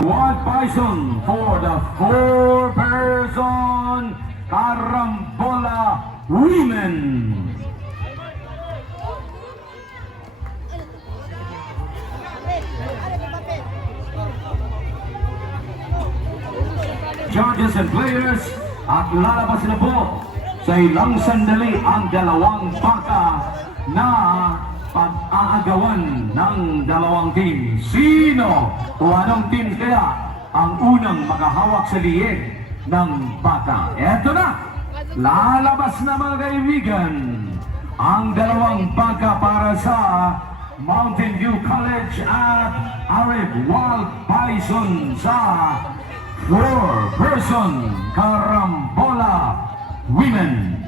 One Bison for the 4-person Carambola Women. Judges and players, at lalabas na po sa ilang sandali ang dalawang baka na pag-aagawan ng dalawang team. Sino o anong team kaya ang unang makahawak sa liig ng baka? Eto na! Lalabas na mga kaibigan ang dalawang baka para sa Mountain View College at Arab Wild Bison sa 4-person Carambola Women.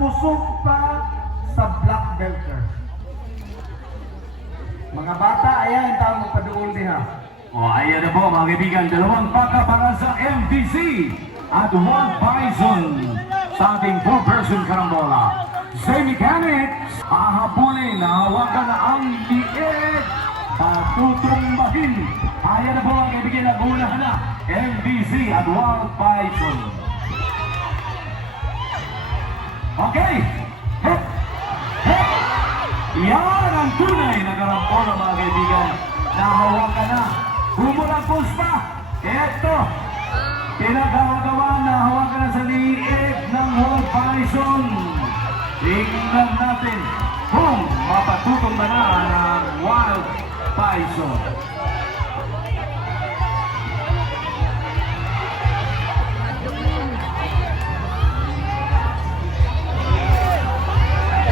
Pusok pa sa black belter. Mga bata, ayan, tao magpaduol din ha. O ayan na po mga kaibigan, dalawang baka para sa MVC at 1 bison sa ating 4-person karambola. Say Mechanics, hahabulin, nahawakan na ang liit, patutumbahin. Ayan na po mga kaibigan, nagunahan na MVC at 1 bison. Okay! Hep! Hep! Yan ang tunay na karambola mga kaibigan. Nahawakan na. Bumulang puspa. Eto. Pinagawagawa na hawakan na sa liig ng Wild Bison. Tingnan natin kung mapatutong na ng Wild Bison.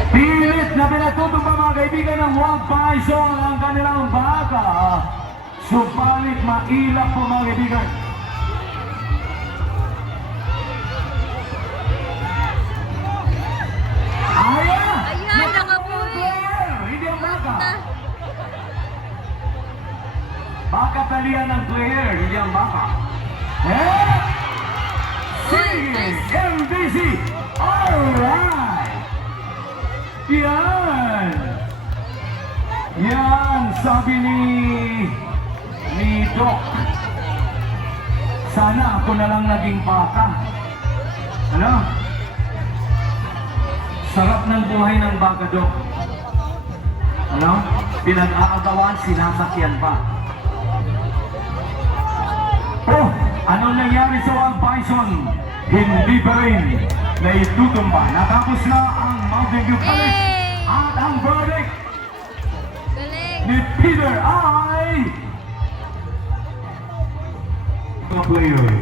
Pilit na pinatutong pa mga kaibigan ng Wild Bison ang kanilang baka. Subalit mailap po mga kaibigan. Ayan! Ayan, nakabuhi! Hindi ang baka. Baka talian ng player, hindi ang baka. Eh! Sige! MVC! Alright! Yan! Yan! Sabi ni Doc, sana ako na lang naging baka. Ano? Sarap ng buhay ng baka, Doc. Ano? Pinag-aagawan, sinasakyan pa. Oh! Anong nangyari sa Wild Bison? Hindi pa rin naitutumba. Natapos na ang Mountain View College at ang verdict ni Peter ay mga players.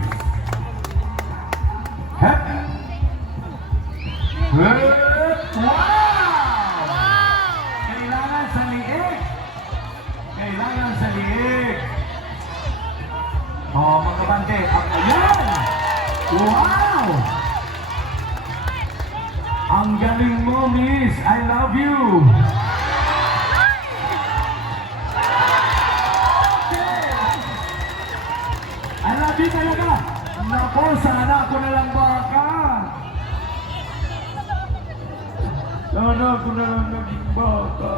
Hep! Hep! Wow! Kailangan sa liig! Kailangan sa liig! Oh, mga bante. Ayan! Wow! Ang galing mo, miss! I love you! I love you talaga! Naku, sana ako na lang baka! Sana ako na lang naging baka!